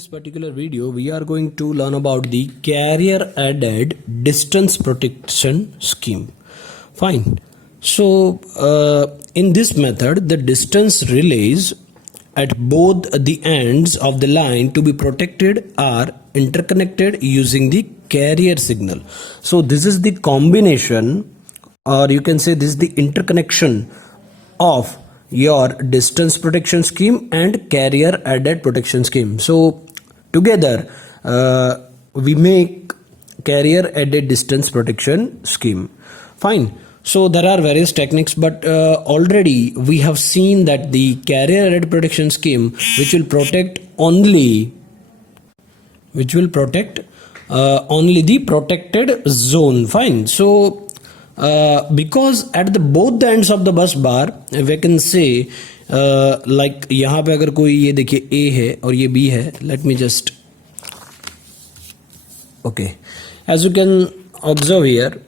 this particular video, we are going to learn about the carrier added distance protection scheme. Fine. So, in this method, the distance relays at both the ends of the line to be protected are interconnected using the carrier signal. So, this is the combination, or you can say this is the interconnection of your distance protection scheme and carrier added protection scheme. So together we make carrier added distance protection scheme. Fine. So there are various techniques, but already we have seen that the carrier added protection scheme which will protect only the protected zone. Fine. So because at the both the ends of the bus bar we can say like यहाँ पे अगर कोई ये देखिए A है और ये B है, let me just okay, as you can observe here,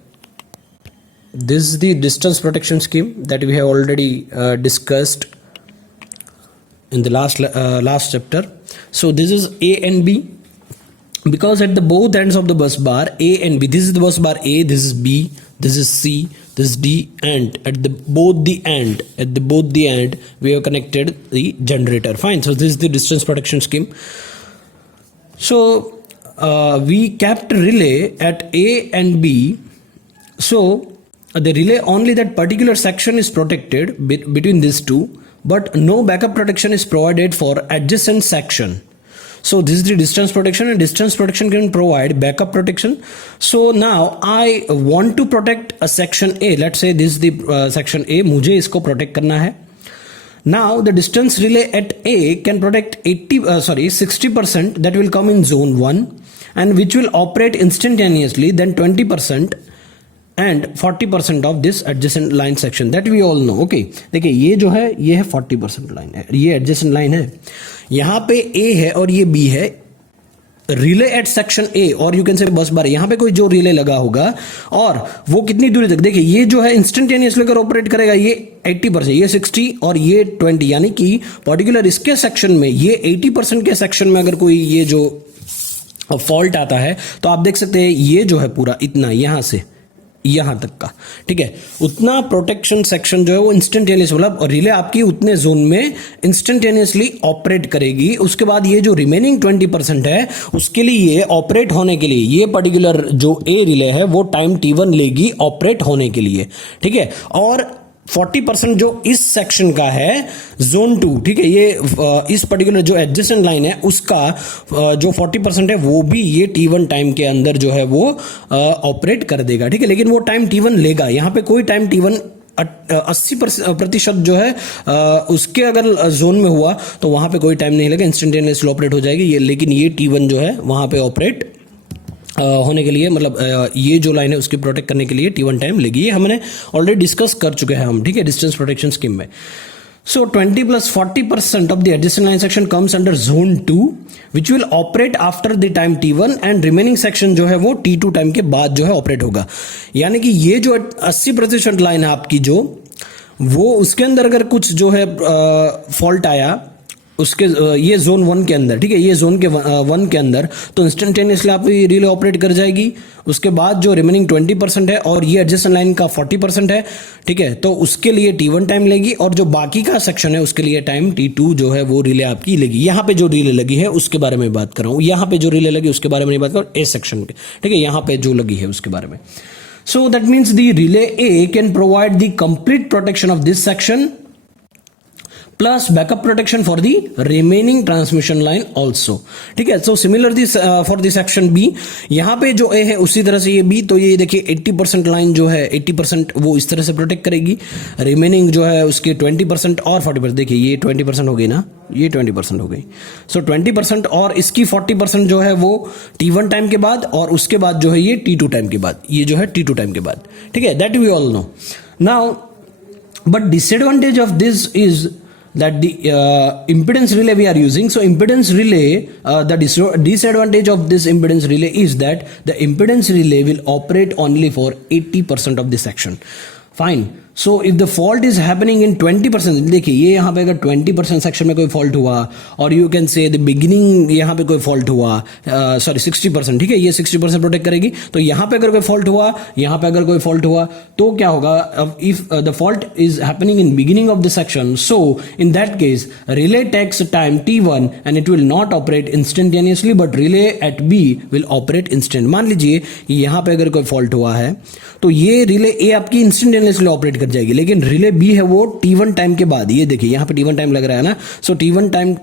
this is the distance protection scheme that we have already discussed in the last chapter. So this is A and B, because at the both ends of the bus bar A and B, this is the bus bar A, this is B, this is C, this is D, and at both the end we have connected the generator. Fine. So this is the distance protection scheme. So we kept relay at A and B. So the relay, only that particular section is protected between these two, but no backup protection is provided for adjacent section. So this is the distance protection, and distance protection can provide backup protection. So now I want to protect a section A. Let's say this is the section A. मुझे इसको protect करना है. Now the distance relay at A can protect 60% that will come in zone 1, and which will operate instantaneously, then 20% and 40% of this adjacent line section, that we all know. Okay, देखिए ये जो है ये है 40% line है, ये adjacent line है, यहाँ पे A है और ये B है. रिले एट सेक्शन ए, और यू कैन से बस बार यहाँ पे कोई जो रिले लगा होगा और वो कितनी दूरी तक, देखिए ये जो है इंस्टेंटेनियसली अगर ऑपरेट करेगा ये 80%, ये 60 और ये 20, यानी कि पर्टिकुलर इसके सेक्शन में, ये 80% के सेक्शन में अगर कोई ये जो फॉल्ट आता है तो आप देख सकते हैं ये जो है पूरा इतना यहां से यहां तक का, ठीक है, उतना प्रोटेक्शन सेक्शन जो है वो इंस्टेंटेनियस, मतलब रिले आपकी उतने जोन में इंस्टेंटेनियसली ऑपरेट करेगी. उसके बाद ये जो रिमेनिंग 20% है उसके लिए ऑपरेट होने के लिए ये पर्टिकुलर जो ए रिले है वो टाइम T1 लेगी ऑपरेट होने के लिए, ठीक है. और 40% जो इस सेक्शन का है जोन 2, ठीक है, ये इस पर्टिकुलर जो एडजेसेंट लाइन है उसका जो 40% है वो भी ये T1 टाइम के अंदर जो है वो ऑपरेट कर देगा, ठीक है. लेकिन वो टाइम T1 लेगा, यहाँ पे कोई टाइम T1 80% जो है उसके अगर जोन में हुआ तो वहां पे कोई टाइम नहीं लगेगा, इंस्टेंटेनियसली ऑपरेट हो जाएगी ये. लेकिन ये T1 जो है वहां पे ऑपरेट होने के लिए, मतलब ये जो लाइन है उसकी प्रोटेक्ट करने के लिए T1 टाइम लेगी. ये हमने ऑलरेडी डिस्कस कर चुके हैं हम, ठीक है, डिस्टेंस प्रोटेक्शन स्कीम में. सो 20 + 40% of the adjacent line section comes under zone 2 which will operate after the time T1, and remaining section जो है वो T2 टाइम के बाद जो है ऑपरेट होगा. यानी कि ये जो 80% लाइन है आपकी जो, वो उसके अंदर अगर कुछ जो है फॉल्ट आया उसके ये जोन 1 के अंदर, ठीक है, ये जोन के 1 के अंदर, तो इंस्टेंटेनियसली आपकी रिले ऑपरेट कर जाएगी. उसके बाद जो रिमेनिंग 20% है और ये एडजेसेंट लाइन का 40% है, ठीक है, तो उसके लिए T1 टाइम लेगी, और जो बाकी का सेक्शन है उसके लिए टाइम T2 जो है वो रिले आपकी लेगी. यहाँ पे जो रिले लगी है उसके बारे में बात कर रहा हूँ, यहाँ पे जो रिले लगी उसके बारे में नहीं बात कर रहा हूँ, ए सेक्शन के, ठीक है, यहाँ पे जो लगी है उसके बारे में. So that means the relay A can provide the complete protection of this section plus backup protection for the remaining transmission line also, ठीक है. So similarly for the section B, यहाँ पे जो A है उसी तरह से ये B, तो ये देखिए 80% लाइन जो है 80% वो इस तरह से प्रोटेक्ट करेगी, रिमेनिंग जो है उसके 20% और 40%, देखिए ये 20% हो गई ना, ये 20% हो गई. सो 20% और इसकी 40% जो है वो T1 टाइम के बाद, और उसके बाद जो है ये T2 टाइम के बाद, ये जो है T2 टाइम के बाद, ठीक है. That we all know. Now but disadvantage of this is that the impedance relay we are using. So impedance relay, the disadvantage of this impedance relay is that the impedance relay will operate only for 80% of the section. Fine. So if the fault is happening इन 20%, देखिए ये यहाँ पे अगर 20% section में कोई fault हुआ, और you can say the beginning यहाँ पे कोई फॉल्ट हुआ, सॉरी 60%, ठीक है, ये 60% प्रोटेक्ट करेगी। तो यहाँ पे अगर कोई फॉल्ट हुआ, यहाँ पे अगर कोई फॉल्ट हुआ, तो क्या होगा, if the fault is happening in beginning of the section, so in that case relay takes time t1 and it will not operate instantaneously but relay at B will operate instant. मान लीजिए यहाँ पे अगर कोई fault हुआ है तो ये रिले ए आपकी इंस्टेंटेनियसली ऑपरेट कर जाएगी, लेकिन रिले बी है वो t1 टाइम के बाद, ये देखिए यहाँ पे t1 टाइम लग रहा है ना, सो t1 टाइम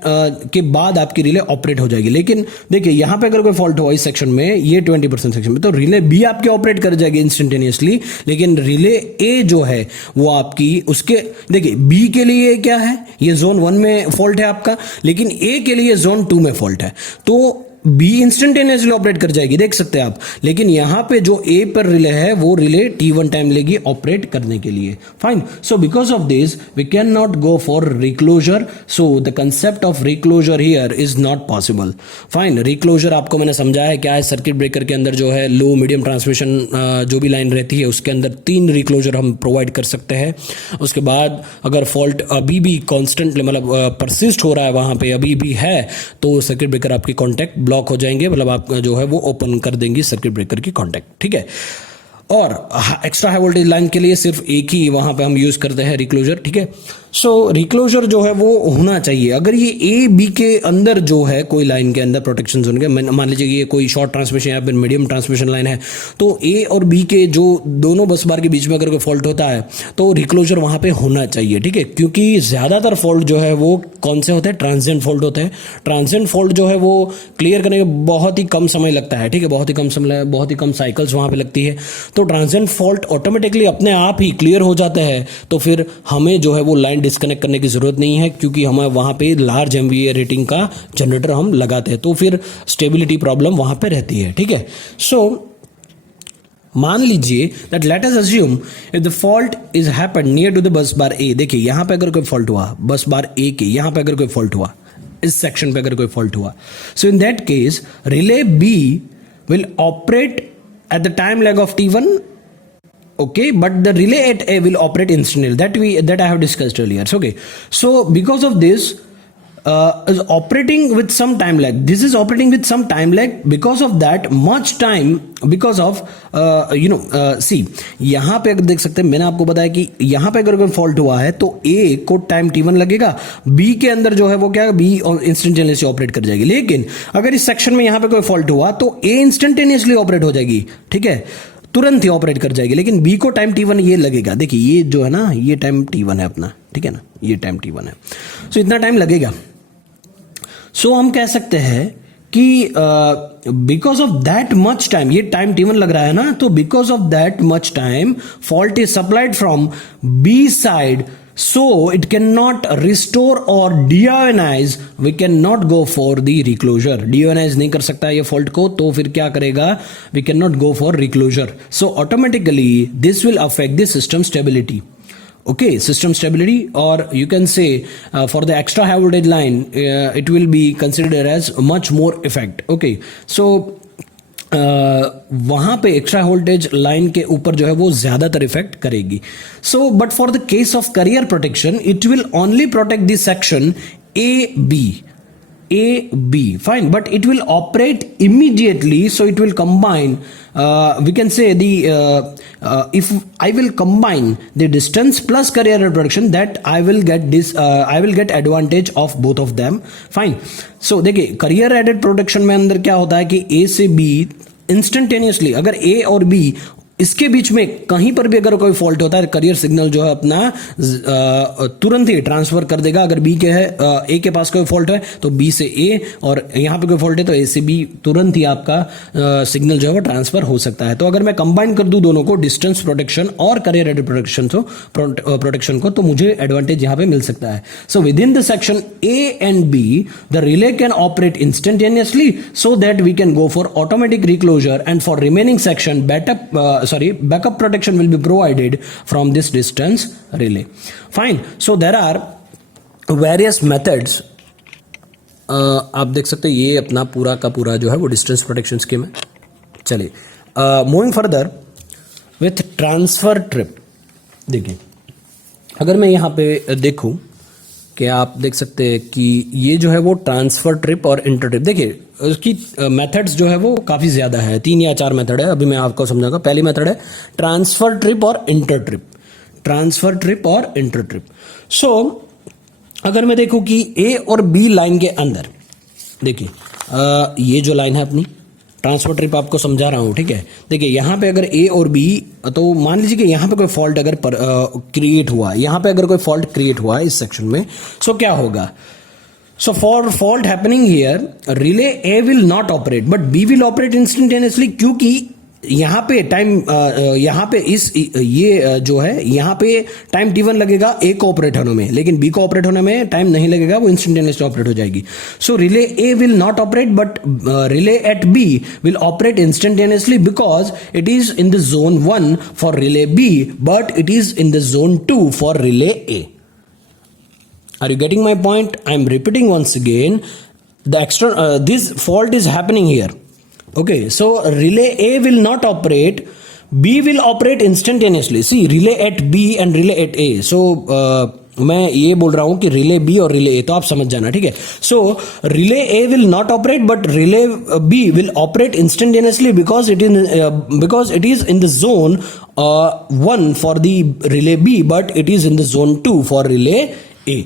के बाद आपकी रिले ऑपरेट हो जाएगी। लेकिन देखिए यहाँ पे अगर कोई फॉल्ट हुआ इस सेक्शन में, ये 20% सेक्शन में, तो रिले बी आपकी ऑपरेट कर जाएगी इंस्टेंटेनियसली, लेकिन रिले ए जो है वो आपकी उसके, देखिए बी के लिए क्या है, ये जोन 1 में फॉल्ट है आपका, लेकिन ए के लिए जोन 2 में फॉल्ट है, तो बी इंस्टेंटेनियसली ऑपरेट कर जाएगी, देख सकते हैं आप। लेकिन यहां पे जो ए पर रिले है वो रिले t1 टाइम लेगी ऑपरेट करने के लिए। Fine, so because of this we can not go for reclosure, so the concept of reclosure here is not possible. Fine, reclosure आपको मैंने समझाया है क्या है। सर्किट ब्रेकर के अंदर जो है लो मीडियम ट्रांसमिशन जो भी लाइन रहती है उसके अंदर 3 रिक्लोजर हम प्रोवाइड कर सकते हैं। उसके बाद अगर फॉल्ट अभी भी कॉन्स्टेंटली मतलब परसिस्ट हो रहा है वहां पे अभी भी है, तो सर्किट ब्रेकर आपकी कॉन्टैक्ट ब्लॉक हो जाएंगे, मतलब आप जो है वो ओपन कर देंगी सर्किट ब्रेकर की कॉन्टैक्ट, ठीक है। और एक्स्ट्रा हाई वोल्टेज लाइन के लिए सिर्फ एक ही वहां पे हम यूज करते हैं रिक्लोजर, ठीक है। सो रिक्लोजर जो है वो होना चाहिए। अगर ये ए बी के अंदर जो है कोई लाइन के अंदर प्रोटेक्शन जोन के, मान लीजिए ये कोई शॉर्ट ट्रांसमिशन या फिर मीडियम ट्रांसमिशन लाइन है, तो ए और बी के जो दोनों बस बार के बीच में अगर कोई फॉल्ट होता है तो रिक्लोजर वहां पे होना चाहिए, ठीक है। क्योंकि ज्यादातर फॉल्ट जो है वो कौन से होते हैं, ट्रांजिएंट फॉल्ट होते हैं। ट्रांजिएंट फॉल्ट जो है वो क्लियर करने में बहुत ही कम समय लगता है, ठीक है, बहुत ही कम समय, बहुत ही कम साइकिल्स वहां पे लगती है। तो ट्रांजिएंट फॉल्ट ऑटोमेटिकली अपने आप ही क्लियर हो जाते हैं, तो फिर हमें जो है वो लाइन डिस्कनेक्ट करने की जरूरत नहीं है, क्योंकि हमें वहां पे लार्ज एमवीए रेटिंग का जनरेटर हम लगाते हैं, तो फिर स्टेबिलिटी प्रॉब्लम वहां पे रहती है, ठीक है। सो मान लीजिए that let us assume if the fault is happened near to the bus bar ए, देखिए यहां पे अगर कोई फॉल्ट हुआ बस बार ए के, यहां पे अगर कोई फॉल्ट हुआ, इस सेक्शन पे अगर कोई फॉल्ट हुआ, so in that case relay B will operate at the time lag of t1, okay, but the relay at a will operate instantly, that I have discussed earlier. Okay, so because of this is operating with some time lag, this is operating with some time lag, because of that much time, because of see यहाँ पे अगर देख सकते हैं, मैंने आपको बताया कि यहाँ पे अगर कोई फॉल्ट हुआ है तो A को टाइम t1 लगेगा, B के अंदर जो है वो क्या, B इंस्टेंटेनियसली ऑपरेट कर जाएगी। लेकिन अगर इस सेक्शन में यहाँ पे कोई फॉल्ट हुआ तो A इंस्टेंटेनियसली ऑपरेट हो जाएगी, ठीक है, तुरंत ही ऑपरेट कर जाएगी, लेकिन B को टाइम t1 ये लगेगा। देखिए ये जो है ना, ये टाइम t1 है अपना, ठीक है ना, ये टाइम t1 है, सो इतना टाइम लगेगा। सो हम कह सकते हैं कि because of that much time, ये टाइम t1 लग रहा है ना, तो because of that much time fault is supplied from B side, so it cannot restore or deionize, we cannot go for the reclosure, deionize नहीं कर सकता ये fault को, तो फिर क्या करेगा, we cannot go for reclosure, so automatically this will affect the system stability. Okay, system stability, or you can say for the extra high voltage line it will be considered as much more effect. Okay, so वहां पे extra voltage line के ऊपर जो है वो ज्यादातर effect करेगी। So but for the case of carrier protection it will only protect this section A B, fine, but it will operate immediately, so it will combine, we can say if I will combine the distance plus carrier protection, that I will get this, I will get advantage of both of them, fine. So देखिए carrier added protection में अंदर क्या होता है कि A से B instantaneously, अगर A और B इसके बीच में कहीं पर भी अगर कोई फॉल्ट होता है, करियर सिग्नल जो है अपना तुरंत ही ट्रांसफर कर देगा। अगर बी के है, ए के पास कोई फॉल्ट है तो बी से ए, और यहां पे कोई फॉल्ट है तो ए से बी, तुरंत ही आपका सिग्नल जो है वो ट्रांसफर हो सकता है। तो अगर मैं कंबाइन कर दूं दोनों को, डिस्टेंस प्रोटेक्शन और करियर एडेड प्रोटेक्शन को, तो मुझे एडवांटेज यहां पे मिल सकता है। So within the section A and B the relay can operate instantaneously, so that we can go for automatic reclosure, and for remaining section backup protection will be provided from this distance relay. Fine. So there are various methods. आप देख सकते हैं ये अपना पूरा का पूरा जो है वो डिस्टेंस प्रोटेक्शन स्कीम है। चलिए moving further with transfer trip, देखिए अगर मैं यहाँ पे देखूं कि आप देख सकते हैं कि ये जो है वो ट्रांसफर ट्रिप और इंटर ट्रिप, देखिए उसकी मेथड्स जो है वो काफ़ी ज़्यादा है, 3 या 4 मेथड है, अभी मैं आपको समझाऊंगा। पहली मेथड है ट्रांसफर ट्रिप और इंटर ट्रिप, ट्रांसफर ट्रिप और इंटर ट्रिप। सो अगर मैं देखूं कि ए और बी लाइन के अंदर, देखिए ये जो लाइन है अपनी ट्रांसफर ट्रिप आपको समझा रहा हूँ, ठीक है। देखिए यहाँ पे अगर ए और बी, तो मान लीजिए कि यहाँ पे कोई फॉल्ट अगर क्रिएट हुआ, यहाँ पे अगर कोई फॉल्ट क्रिएट हुआ इस सेक्शन में, सो क्या होगा? So for fault happening here, relay A will not operate but B will operate instantaneously, क्योंकि यहाँ पे टाइम, यहाँ पे इस ये जो है यहाँ पे टाइम t1 लगेगा ए को ऑपरेट होने में, लेकिन बी को ऑपरेट होने में टाइम नहीं लगेगा, वो इंस्टेंटेनियसली ऑपरेट हो जाएगी। So relay A will not operate but relay at B will operate instantaneously because it is in the zone 1 for relay B but it is in the zone 2 for relay A. Are you getting my point? I am repeating once again. This fault is happening here. Okay, so relay A will not operate. B will operate instantaneously. See, relay at B and relay at A. So मैं ये बोल रहा हूँ कि relay B और relay A, तो आप समझ जाना, ठीक है। So relay A will not operate but relay B will operate instantaneously because it is in the zone 1 for the relay B but it is in the zone 2 for relay A.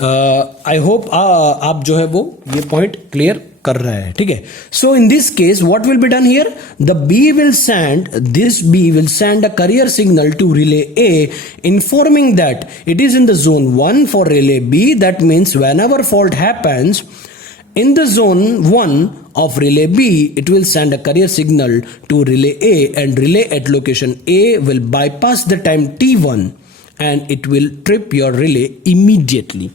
I hope आप जो है वो ये point clear कर रहे हैं, ठीक है। So in this case what will be done here, the B will send a carrier signal to relay A informing that it is in the zone 1 for relay B. That means whenever fault happens in the zone 1 of relay B, it will send a carrier signal to relay A and relay at location A will bypass the time t1 and it will trip your relay immediately.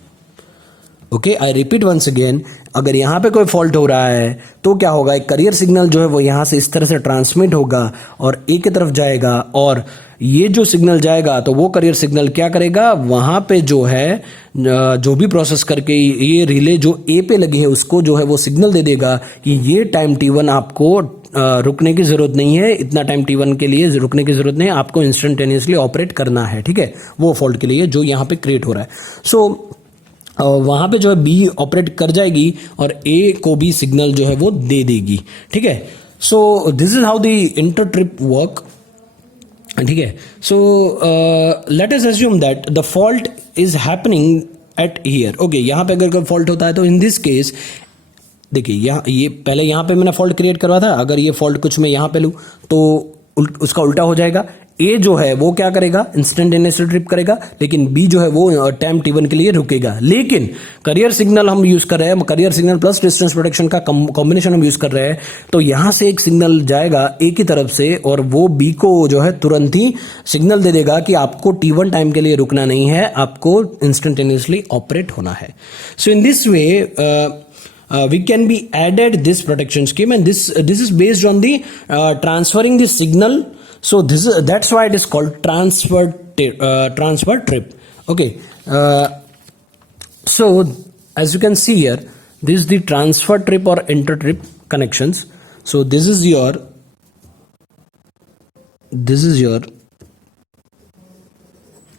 Okay, I repeat once again, अगर यहाँ पे कोई fault हो रहा है तो क्या होगा, एक करियर सिग्नल जो है वो यहाँ से इस तरह से ट्रांसमिट होगा और ए की तरफ जाएगा, और ये जो सिग्नल जाएगा तो वो करियर सिग्नल क्या करेगा, वहाँ पे जो है जो भी प्रोसेस करके ये रिले जो ए पे लगी है उसको जो है वो सिग्नल दे देगा कि ये टाइम t1 आपको रुकने की जरूरत नहीं है, इतना टाइम t1 के लिए रुकने की जरूरत नहीं है, आपको इंस्टेंटेनियसली ऑपरेट करना है, ठीक है, वो फॉल्ट के लिए जो यहाँ पे क्रिएट हो रहा है। सो वहां पे जो है बी ऑपरेट कर जाएगी और ए को भी सिग्नल जो है वो दे देगी, ठीक है। So this is how the inter trip work, ठीक है। So let us assume that the fault is happening at here. Okay, यहां पे अगर कोई फॉल्ट होता है तो इन दिस केस देखिए यहाँ ये पहले यहाँ पे मैंने फॉल्ट क्रिएट करवा था, अगर ये फॉल्ट कुछ मैं यहाँ पे लूँ तो उसका उल्टा हो जाएगा। ए जो है वो क्या करेगा, इंस्टेंटेनियसली ट्रिप करेगा, लेकिन बी जो है वो टाइम t1 के लिए रुकेगा। लेकिन करियर सिग्नल हम यूज कर रहे हैं, career signal plus distance protection का कॉम्बिनेशन हम यूज कर रहे हैं, तो यहां से एक सिग्नल जाएगा ए की तरफ से और वो बी को जो है तुरंत ही सिग्नल दे देगा कि आपको t1 टाइम के लिए रुकना नहीं है, आपको इंस्टेंटेनियसली ऑपरेट होना है। So in this way we can be added this protection scheme, and this is based on the transferring the signal. So that's why it is called transfer trip. Okay, so as you can see here, this is the transfer trip or inter trip connections. So this is your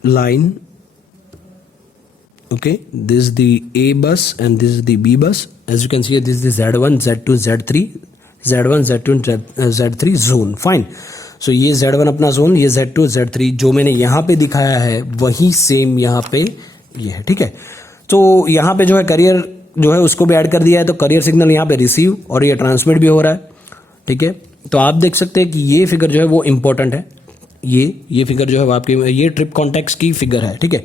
line. Okay, this is the A bus and this is the B bus. As you can see, this is the Z1, Z2, Z3, Z1, Z2 and Z3 zone. Fine. So ये Z1 अपना zone, ये Z2, Z3 जो मैंने यहाँ पे दिखाया है वही सेम यहाँ पे ये है, ठीक है। तो यहाँ पे जो है करियर जो है उसको भी ऐड कर दिया है, तो करियर सिग्नल यहाँ पे रिसीव और ये ट्रांसमिट भी हो रहा है, ठीक है। तो आप देख सकते हैं कि ये फिगर जो है वो इंपॉर्टेंट है, ये फिगर जो है आपकी ये ट्रिप कॉन्टेक्स्ट की फिगर है, ठीक है।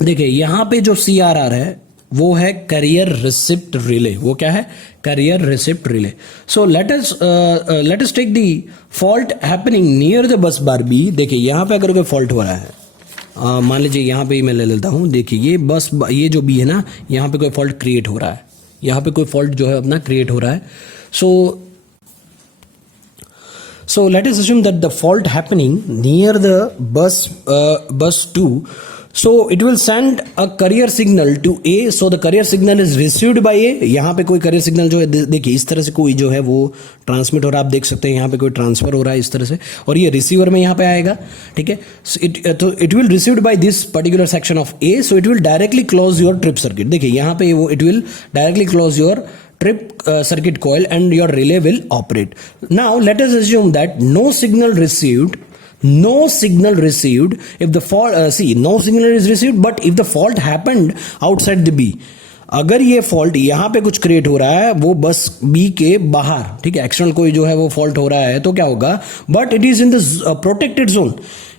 देखिए यहाँ पे जो CRR है वो है करियर रिसिप्ट रिले। वो क्या है, carrier receipt relay. So let us take the fault happening near the bus bar B. देखिए यहाँ पे अगर कोई फॉल्ट हो रहा है, मान लीजिए यहाँ पे मैं ले लेता हूँ, देखिए ये जो बी है ना, यहाँ पे कोई फॉल्ट क्रिएट हो रहा है, यहाँ पे कोई फॉल्ट जो है अपना क्रिएट हो रहा है। So let us assume that the fault happening near the bus 2. So it will send a carrier signal to A. So the carrier signal is received by A. यहाँ पे कोई carrier signal जो है देखिए इस तरह से कोई जो है वो ट्रांसमिट हो रहा है, आप देख सकते हैं यहाँ पे कोई ट्रांसफर हो रहा है इस तरह से, और ये रिसीवर में यहाँ पे आएगा, ठीक है. तो it will received by this particular section of A. So it will directly close your trip circuit. देखिए यहाँ पे वो it will directly close your trip circuit coil and your relay will operate. Now let us assume that no signal received if the fault no signal is received, but if the fault happened outside the B. अगर ये fault यहाँ पे कुछ create हो रहा है वो बस बी के बाहर, ठीक है, एक्सटर्नल कोई जो है वो फॉल्ट हो रहा है, तो क्या होगा, but it is in the protected zone.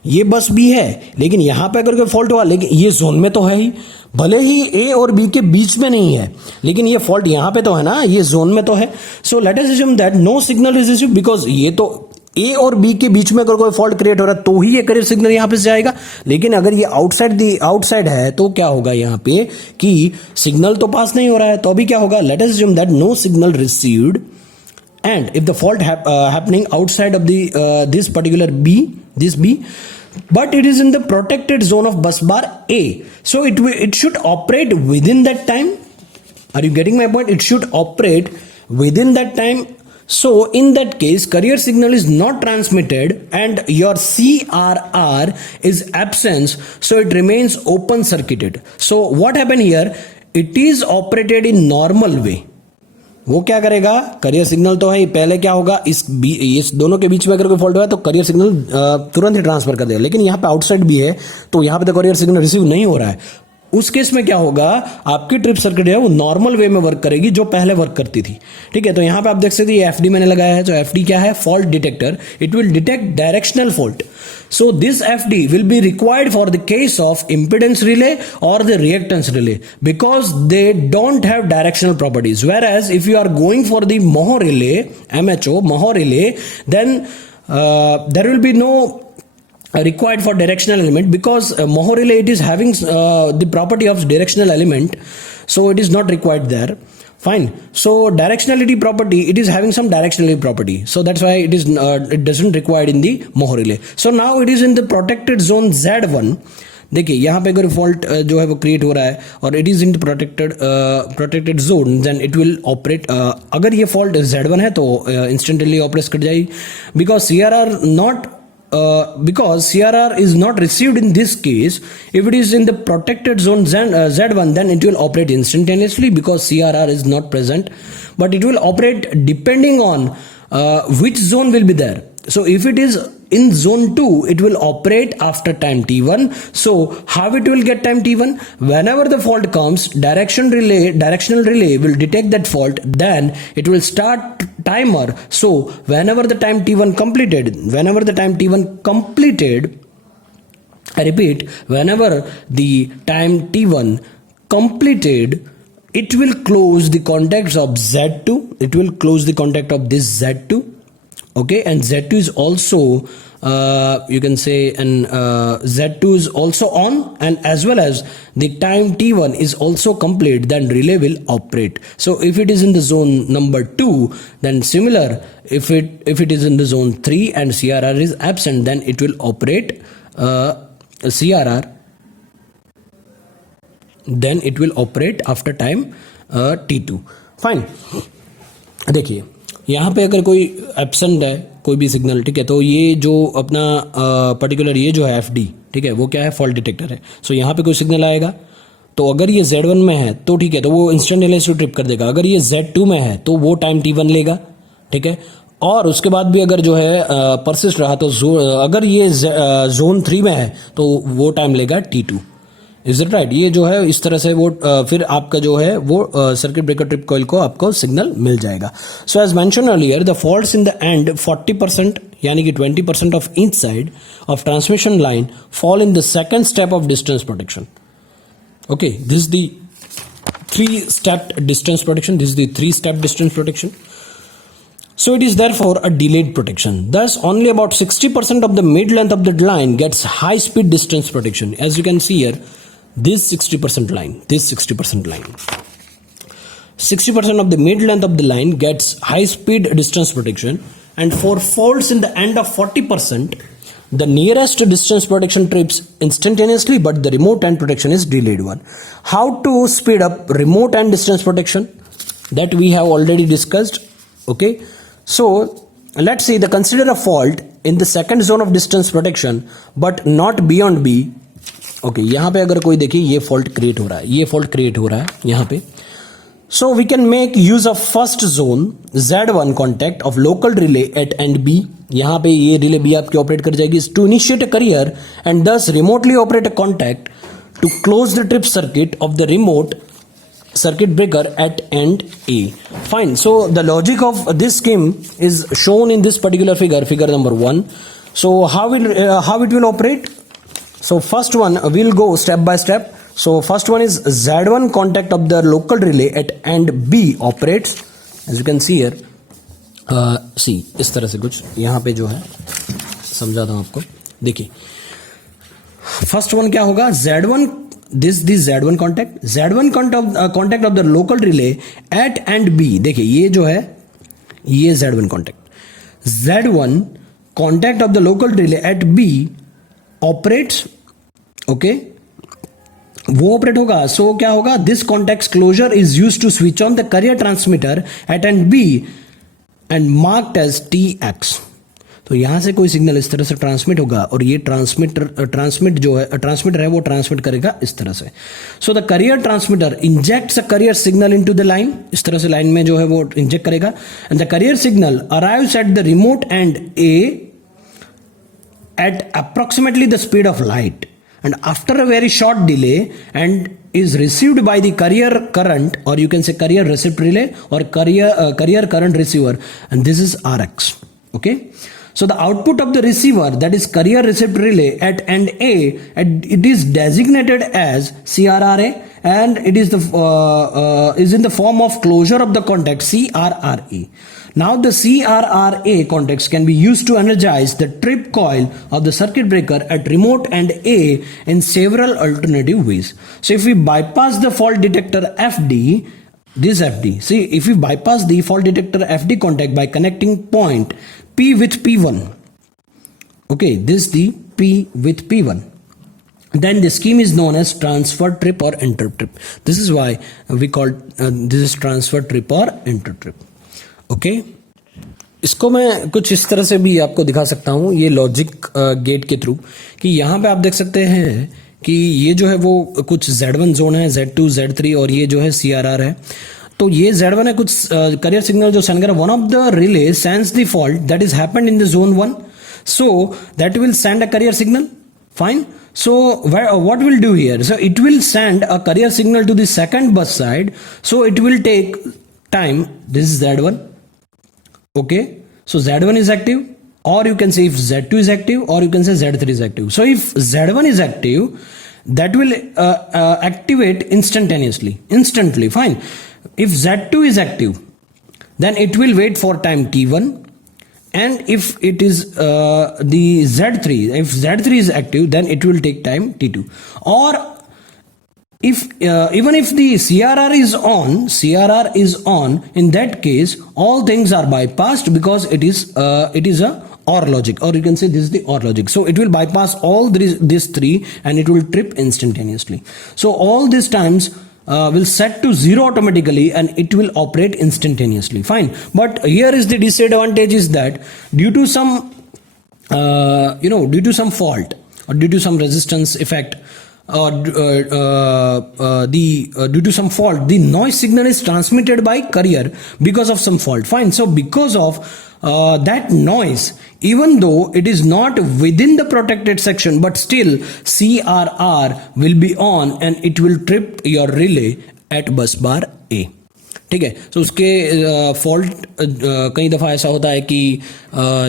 ये बस बी है, लेकिन यहां पे अगर कोई फॉल्ट हुआ, लेकिन ये जोन में तो है ही, भले ही ए और बी के बीच में नहीं है, लेकिन ये फॉल्ट यहां पे तो है ना, ये जोन में तो है. So let us assume that no signal is received, because ये तो ए और बी के बीच में अगर कोई फॉल्ट क्रिएट हो रहा है तो ही ये करियर सिग्नल यहां पे जाएगा. लेकिन अगर ये आउटसाइड है तो क्या होगा यहाँ पे कि सिग्नल तो पास नहीं हो रहा है, तो अभी क्या होगा, let us assume that no signal received, and if the fault happening outside of the this particular this B, but it is in the protected zone of bus bar A, so it should operate within that time. Are you getting my point? It should operate within that time. So in that case, carrier signal is not transmitted and your CRR is absent, so it remains open circuited. So what happened here, it is operated in normal way. वो क्या करेगा, career signal तो है, पहले क्या होगा, इस दोनों के बीच में अगर कोई फॉल्ट हुआ है तो करियर सिग्नल तुरंत ही ट्रांसफर कर देगा. लेकिन यहाँ पे आउटसाइड भी है तो यहाँ पे तो करियर सिग्नल रिसीव नहीं हो रहा है. उस केस में क्या होगा, आपकी ट्रिप सर्किट है वो नॉर्मल वे में वर्क करेगी जो पहले वर्क करती थी, ठीक है. तो यहाँ पे आप देख सकते हैं एफडी मैंने लगाया है. तो एफडी क्या है, fault detector. It will detect directional fault. So this FD will be required for the case of impedance relay or the reactance relay because they don't have directional properties. Whereas if you are going for the Moho relay, Moho relay, then there will be no required for directional element because Moho relay it is having the property of directional element, so it is not required there. Fine. So directionality property, it is having some directionality property, so that's why it is it doesn't required in the Moho relay. So now it is in the protected zone Z1. देखिए यहाँ पे अगर fault जो है वो create हो रहा है और it is in the protected zone, then it will operate. अगर ये फॉल्ट Z1 है तो इंस्टेंटली ऑपरेट कर जाएगी, because CRR is not received in this case. If it is in the protected zone Z1, then it will operate instantaneously because CRR is not present, but it will operate depending on which zone will be there. So if it is in zone 2, it will operate after time t1. So how it will get time t1? Whenever the fault comes, directional relay will detect that fault, then it will start timer. So whenever the time t1 completed, I repeat, whenever the time t1 completed, it will close the contacts of Z2. It will close the contact of this Z2. Okay, and Z2 is also you can say, and Z2 is also on, and as well as the time t1 is also complete, then relay will operate. So if it is in the zone number 2, then similar, if it is in the zone 3 and CRR is absent, then it will operate CRR, then it will operate after time t2. Fine. देखिए यहाँ पे अगर कोई absent है कोई भी signal, ठीक है, तो ये जो अपना पर्टिकुलर ये जो है एफडी, ठीक है, वो क्या है, फॉल्ट डिटेक्टर है. सो यहाँ पे कोई सिग्नल आएगा तो अगर ये Z1 में है तो ठीक है, तो वो इंस्टेंटेनियसली ट्रिप कर देगा. अगर ये Z2 में है तो वो टाइम t1 लेगा, ठीक है, और उसके बाद भी अगर जो है परसिस्ट रहा तो अगर ये जोन 3 में है तो वो टाइम लेगा t2. Is it right? ये जो है इस तरह से वो फिर आपका जो है वो सर्किट ब्रेकर ट्रिप कॉइल को आपको सिग्नल मिल जाएगा. So as mentioned earlier, the faults in the end 40% यानी कि 20% of each side of transmission line fall in the second step of distance protection. Okay, this is the 3-step distance protection. This is the 3-step distance protection. So it is therefore a delayed protection. Thus only about 60% of the mid length of the line gets high speed distance protection. As you can see here, this 60% line, 60% of the mid length of the line gets high speed distance protection, and for faults in the end of 40%, the nearest distance protection trips instantaneously, but the remote end protection is delayed one. How to speed up remote and distance protection? That we have already discussed. Okay, so let's say the consider a fault in the second zone of distance protection but not beyond B. Okay यहाँ पे अगर कोई देखिए ये fault create हो रहा है, ये फॉल्ट क्रिएट हो रहा है यहाँ पे. So we can make use of first zone Z1 contact of local relay at end B. यहाँ पे ये रिले B आपकी ऑपरेट कर जाएगी to initiate a carrier and thus remotely operate a contact to close the trip circuit of the remote circuit breaker at end A. Fine. So the logic of this scheme is shown in this particular figure, figure number 1. So how it will operate? So first one we'll go step by step. So first one is Z1 contact of the local relay at end B operates. As you can see here. See इस तरह से कुछ यहाँ पे जो है समझाता हूँ आपको. देखिए फर्स्ट वन क्या होगा, Z1 this Z1 contact of the local relay at and B. देखिए ये जो है ये Z1 contact of the local relay at B operates. Okay वो ऑपरेट होगा. सो क्या होगा, this contact closure is used to switch on the carrier transmitter at end B and marked as TX. तो यहां से कोई सिग्नल इस तरह से ट्रांसमिट होगा और ये ट्रांसमीटर है वो ट्रांसमिट करेगा इस तरह से. So the career transmitter injects a carrier signal into the line. इस तरह से लाइन में जो है वो इंजेक्ट करेगा and the carrier signal arrives at the remote end A at approximately the speed of light and after a very short delay and is received by the carrier current, or you can say carrier receipt relay or carrier current receiver, and this is RX. Okay, so the output of the receiver, that is carrier receipt relay at end A, and it is designated as CRRA and it is is in the form of closure of the contact CRRA. Now the CRRA contacts can be used to energize the trip coil of the circuit breaker at remote end A in several alternative ways. So if we bypass the fault detector FD, this FD, see if we bypass the fault detector FD contact by connecting point P with P1, okay, this the P with P1, then the scheme is known as transfer trip or enter trip. This is why we call this is transfer trip or enter trip. Okay इसको मैं कुछ इस तरह से भी आपको दिखा सकता हूँ ये लॉजिक गेट के थ्रू कि यहाँ पे आप देख सकते हैं कि ये जो है वो कुछ Z1 जोन है, Z2, Z3 और ये जो है CRR है. तो ये Z1 है कुछ करियर सिग्नल जो सेंड करेगा. One of the relay sends the fault that is happened in the zone 1, so that will send a carrier signal. Fine. So what will do here? So it will send a carrier signal to the second bus side. So it will take time. This is Z1. Okay, so Z1 is active, or you can say if Z2 is active, or you can say Z3 is active. So if Z1 is active, that will activate instantly. Fine. If Z2 is active, then it will wait for time T1, and if it is the Z3, if Z3 is active, then it will take time T2. Or if even if the CRR is on, in that case all things are bypassed because it is a OR logic, or you can say this is the OR logic. So it will bypass all these three and it will trip instantaneously. So all these times will set to 0 automatically and it will operate instantaneously. Fine. But here is the disadvantage is that due to some due to some fault or due to some resistance effect, due to some fault, the noise signal is transmitted by carrier because of some fault. Fine. So because of that noise, even though it is not within the protected section, but still CRR will be on and it will trip your relay at bus bar A. ठीक है. तो उसके fault कई दफ़ा ऐसा होता है कि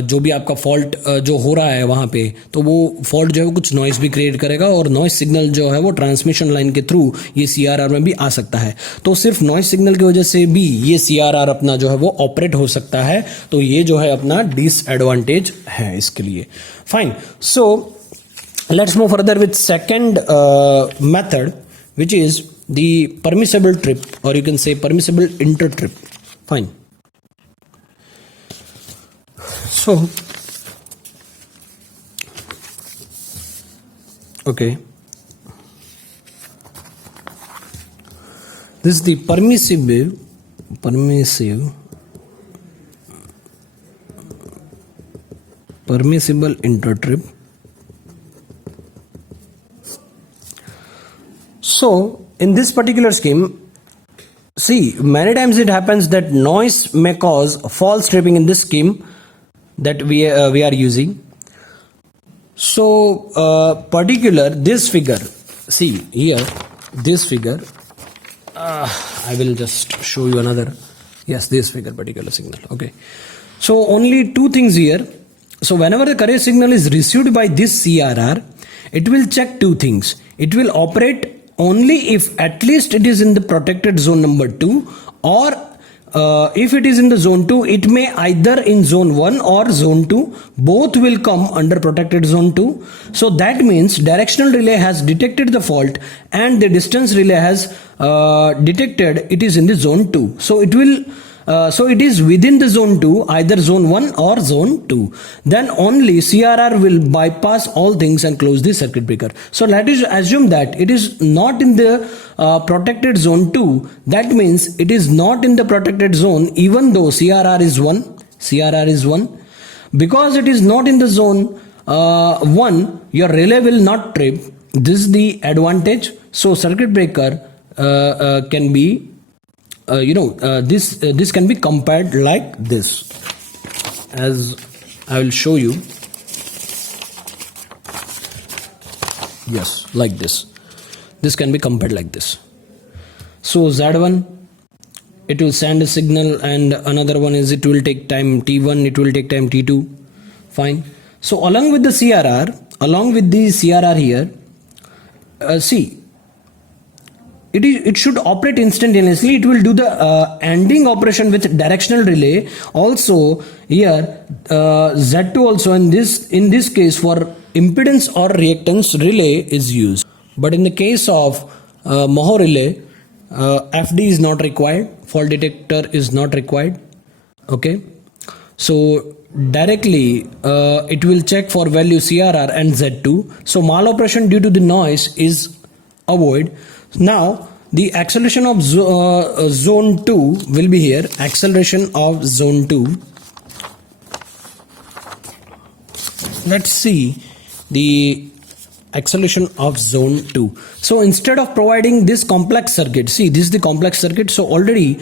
जो भी आपका फॉल्ट जो हो रहा है वहाँ पे, तो वो फॉल्ट जो है वो कुछ नॉइस भी क्रिएट करेगा और नॉइस सिग्नल जो है वो ट्रांसमिशन लाइन के थ्रू ये CRR में भी आ सकता है. तो सिर्फ नॉइस सिग्नल की वजह से भी ये CRR अपना जो है वो ऑपरेट हो सकता है. तो ये जो है अपना डिसएडवांटेज है इसके लिए. Fine. So let's move further with second method which is the permissible trip, or you can say permissible inter trip. Fine. So Okay. This is the permissive permissible intertrip. So in this particular scheme, see, many times it happens that noise may cause false tripping in this scheme that we are using. So particular this figure, see here this figure, I will just show you another. Yes, this figure, particular signal. Okay, so only two things here. So whenever the carrier signal is received by this CRR, it will check two things. It will operate only if at least it is in the protected zone number 2, or if it is in the zone 2, it may either in zone 1 or zone 2. Both will come under protected zone 2. So that means directional relay has detected the fault and the distance relay has detected it is in the zone 2. So it will so it is within the zone 2, either zone 1 or zone 2. Then only CRR will bypass all things and close the circuit breaker. So let us assume that it is not in the protected zone 2. That means it is not in the protected zone even though CRR is 1. CRR is 1. Because it is not in the zone 1, your relay will not trip. This is the advantage. So circuit breaker can be this can be compared like this, as I will show you. Yes, like this. This can be compared like this. So Z1, it will send a signal, and another one is it will take time T1, it will take time T2. Fine. So along with the CRR here, see, it should operate instantaneously. It will do the ANDing operation with directional relay. Also here Z2 also in this case for impedance or reactance relay is used. But in the case of Moho relay, FD is not required, fault detector is not required. Okay, so directly it will check for value CRR and Z2. So maloperation due to the noise is avoided. Now the acceleration of zone 2 will be here. Acceleration of zone 2. Let's see the acceleration of zone 2. So instead of providing this complex circuit, see, this is the complex circuit. So already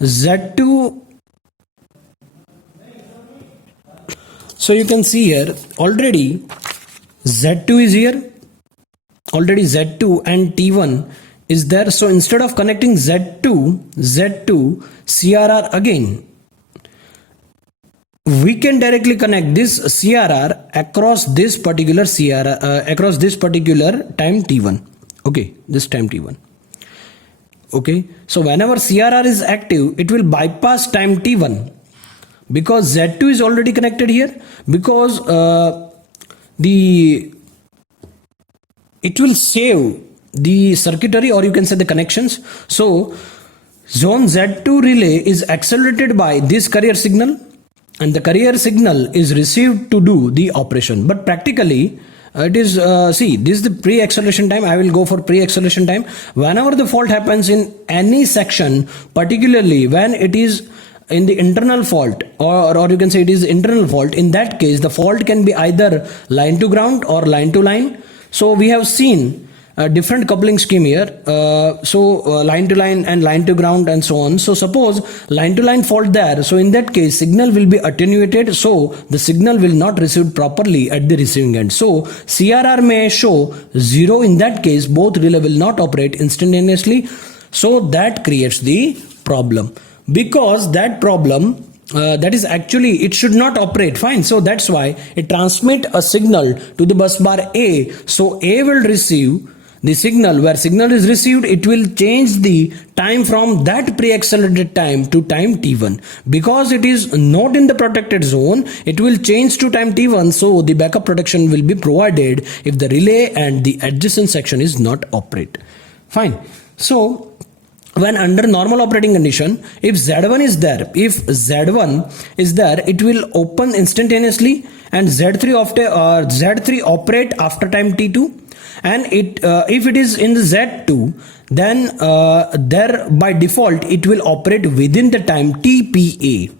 Z2, so you can see here already Z2 is here, already Z2 and T1 is there. So instead of connecting Z2 CRR again, we can directly connect this CRR across this particular across this particular time T1. Okay, this time T1. Okay, so whenever CRR is active, it will bypass time T1 because Z2 is already connected here, because it will save the circuitry, or you can say the connections. So zone Z2 relay is accelerated by this carrier signal, and the carrier signal is received to do the operation. But practically it is see, this is the pre-acceleration time. I will go for pre-acceleration time. Whenever the fault happens in any section, particularly when it is in the internal fault, or you can say it is internal fault, in that case the fault can be either line to ground or line to line. So we have seen a different coupling scheme here. Line to line and line to ground and so on. So suppose line to line fault there. So in that case signal will be attenuated. So the signal will not receive properly at the receiving end. So CRR may show 0. In that case both relay will not operate instantaneously. So that creates the problem. Because that problem that is actually it should not operate. Fine. So that's why it transmit a signal to the bus bar A. So A will receive the signal. Where signal is received, it will change the time from that pre-accelerated time to time T1. Because it is not in the protected zone, it will change to time T1. So the backup protection will be provided if the relay and the adjacent section is not operate. Fine. So when under normal operating condition, if Z1 is there, it will open instantaneously, and Z3 operate after time t2, and if it is in the Z2, then there by default it will operate within the time TPA.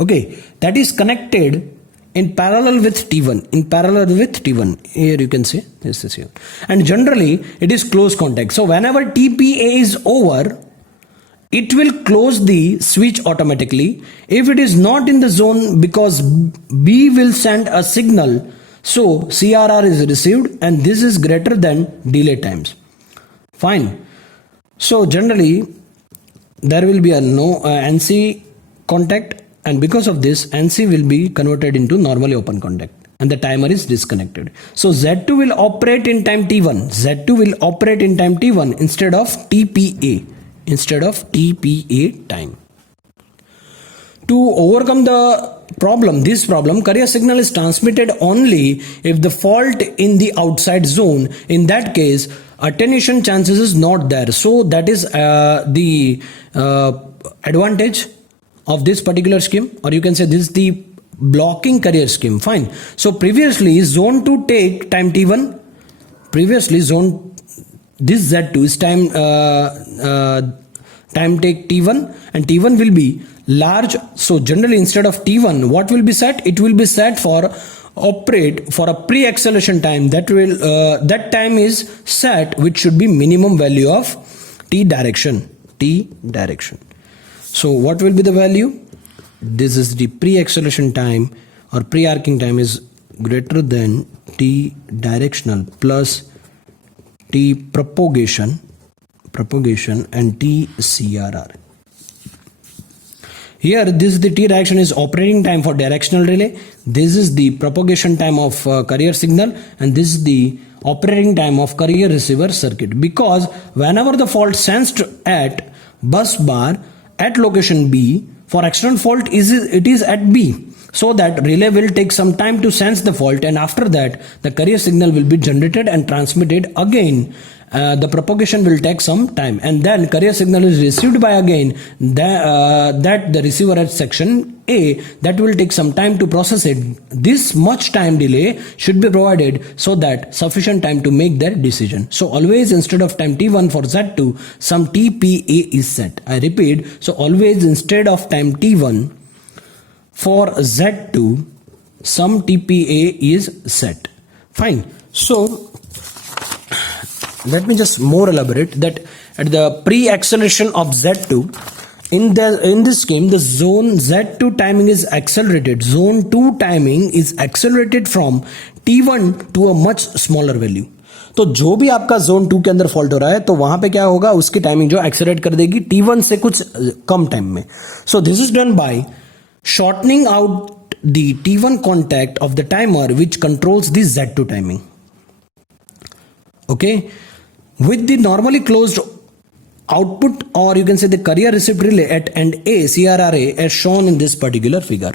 Okay, that is connected in parallel with T1. Here you can see this is here, and generally it is close contact. So whenever TPA is over, it will close the switch automatically. If it is not in the zone, because B will send a signal, so CRR is received, and this is greater than delay times. Fine. So generally there will be a no NC contact, and because of this NC will be converted into normally open contact, and the timer is disconnected. So Z2 will operate in time T1. Instead of TPA time. To overcome this problem, carrier signal is transmitted only if the fault in the outside zone. In that case, attenuation chances is not there. So that is the advantage of this particular scheme, or you can say this is the blocking carrier scheme. Fine. So previously zone 2 take time T1. This Z2 is time take T1, and T1 will be large. So generally instead of T1, what will be set? It will be set for operate for a pre-acceleration time. That time is set, which should be minimum value of T direction. So what will be the value? This is the pre-acceleration time or pre-arcing time is greater than T directional plus T propagation and T CRR. Here this is the T direction is operating time for directional relay. This is the propagation time of carrier signal, and this is the operating time of carrier receiver circuit. Because whenever the fault sensed at bus bar at location B, for external fault it is at B, so that relay will take some time to sense the fault, and after that the carrier signal will be generated and transmitted again. The propagation will take some time, and then carrier signal is received by again that the receiver at section A, that will take some time to process it. This much time delay should be provided so that sufficient time to make their decision. So always instead of time T1 for Z2, some TPA is set. I repeat, so always instead of time T1 for Z2, some TPA is set. Fine. So let me just more elaborate that at the pre-acceleration of Z2, in this scheme, the zone Z2 timing is accelerated. Zone 2 timing is accelerated from T1 to a much smaller value. तो जो भी आपका zone 2 के अंदर fault हो रहा है, तो वहां पे क्या होगा, उसकी टाइमिंग जो एक्सेलरेट कर देगी T1 से कुछ कम टाइम में. So this is done by shortening out the T1 contact of the timer which controls the Z2 timing. Okay, with the normally closed output, or you can say the carrier received relay at end A, CRRA, as shown in this particular figure.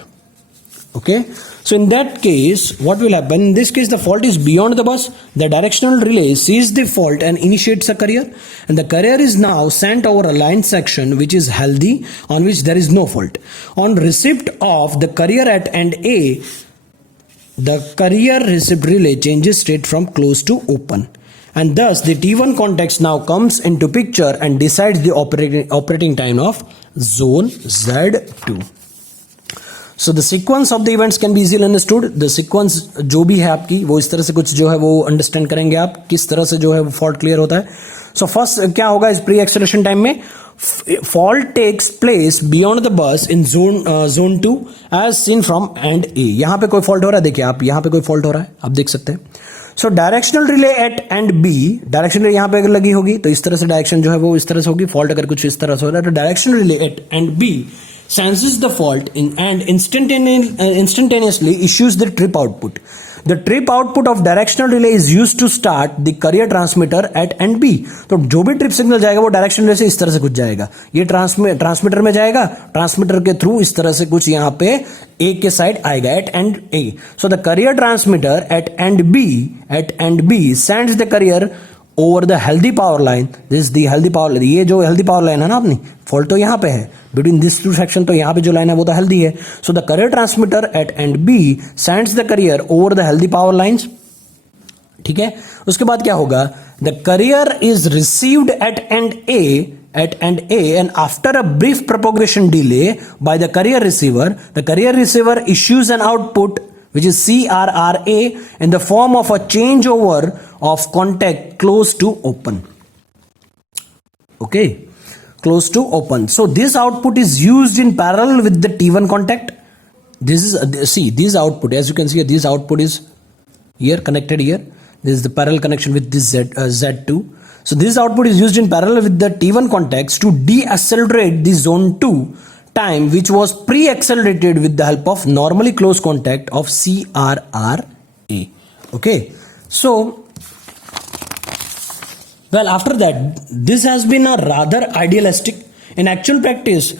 Okay, so in that case what will happen? In this case the fault is beyond the bus. The directional relay sees the fault and initiates a carrier, and the carrier is now sent over a line section which is healthy, on which there is no fault. On receipt of the carrier at end A, the carrier received relay changes state from closed to open, and thus the T1 context now comes into picture and decides the operating time of zone Z2. So the sequence of the events can be easily understood. The sequence जो भी है आपकी, वो इस तरह से कुछ जो है वो अंडरस्टैंड करेंगे आप, किस तरह से जो है वो फॉल्ट क्लियर होता है. सो फर्स्ट क्या होगा इस प्री एक्सेलरेशन टाइम में, fault takes place beyond the bus in zone 2 as seen from end A. यहाँ पे कोई फॉल्ट हो रहा है, देखिए आप यहाँ पे कोई फॉल्ट हो रहा है, आप देख सकते हैं. So directional relay at end B, directional relay यहाँ पे अगर लगी होगी तो इस तरह से डायरेक्शन जो है वो इस तरह से होगी. फॉल्ट अगर कुछ इस तरह से हो रहा है तो directional relay at end B senses the fault and instantaneously issues the trip output. The trip output of directional relay is used to start the carrier transmitter at end B. तो जो भी ट्रिप सिग्नल जाएगा वो directional relay से इस तरह से कुछ जाएगा, ये ट्रांसमीटर में जाएगा, ट्रांसमीटर के थ्रू इस तरह से कुछ यहाँ पे A के साइड आएगा at end A. So the carrier transmitter at end B sends the carrier over the healthy power line. This is the healthy power line. ये जो healthy power line है ना अपनी, fault तो यहाँ पे है. Between these two section तो यहाँ पे जो line है वो तो healthy है. So the carrier transmitter at end B sends the carrier over the healthy power lines. ठीक है. उसके बाद क्या होगा? The carrier is received at end A and after a brief propagation delay by the carrier receiver issues an output which is CRRA in the form of a changeover of contact close to open. Okay, close to open. So this output is used in parallel with the T1 contact. This is see this output, as you can see, this output is here connected here. This is the parallel connection with this Z2. So this output is used in parallel with the T1 contacts to deaccelerate the zone 2 time, which was pre-accelerated with the help of normally close contact of CRRA. Okay, so well, after that, this has been a rather idealistic. In actual practice,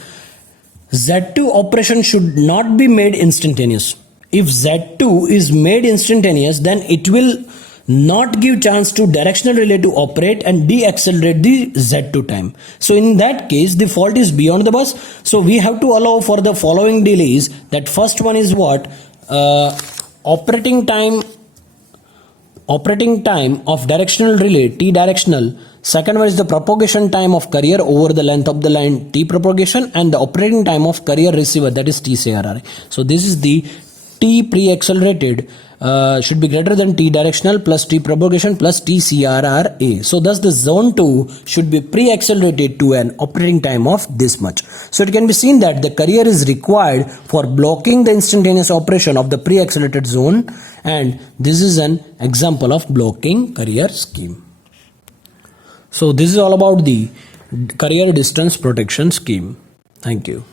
Z2 operation should not be made instantaneous. If Z2 is made instantaneous, then it will not give chance to directional relay to operate and deaccelerate the Z2 time. So in that case, the fault is beyond the bus. So we have to allow for the following delays. That first one is what? Operating time of directional relay, T directional. Second one is the propagation time of carrier over the length of the line, T propagation, and the operating time of carrier receiver, that is TCRRA. So this is the T pre-accelerated should be greater than T directional plus T propagation plus TCRRA. So thus the zone 2 should be pre-accelerated to an operating time of this much. So it can be seen that the carrier is required for blocking the instantaneous operation of the pre-accelerated zone, and this is an example of blocking carrier scheme. So this is all about the carrier distance protection scheme. Thank you.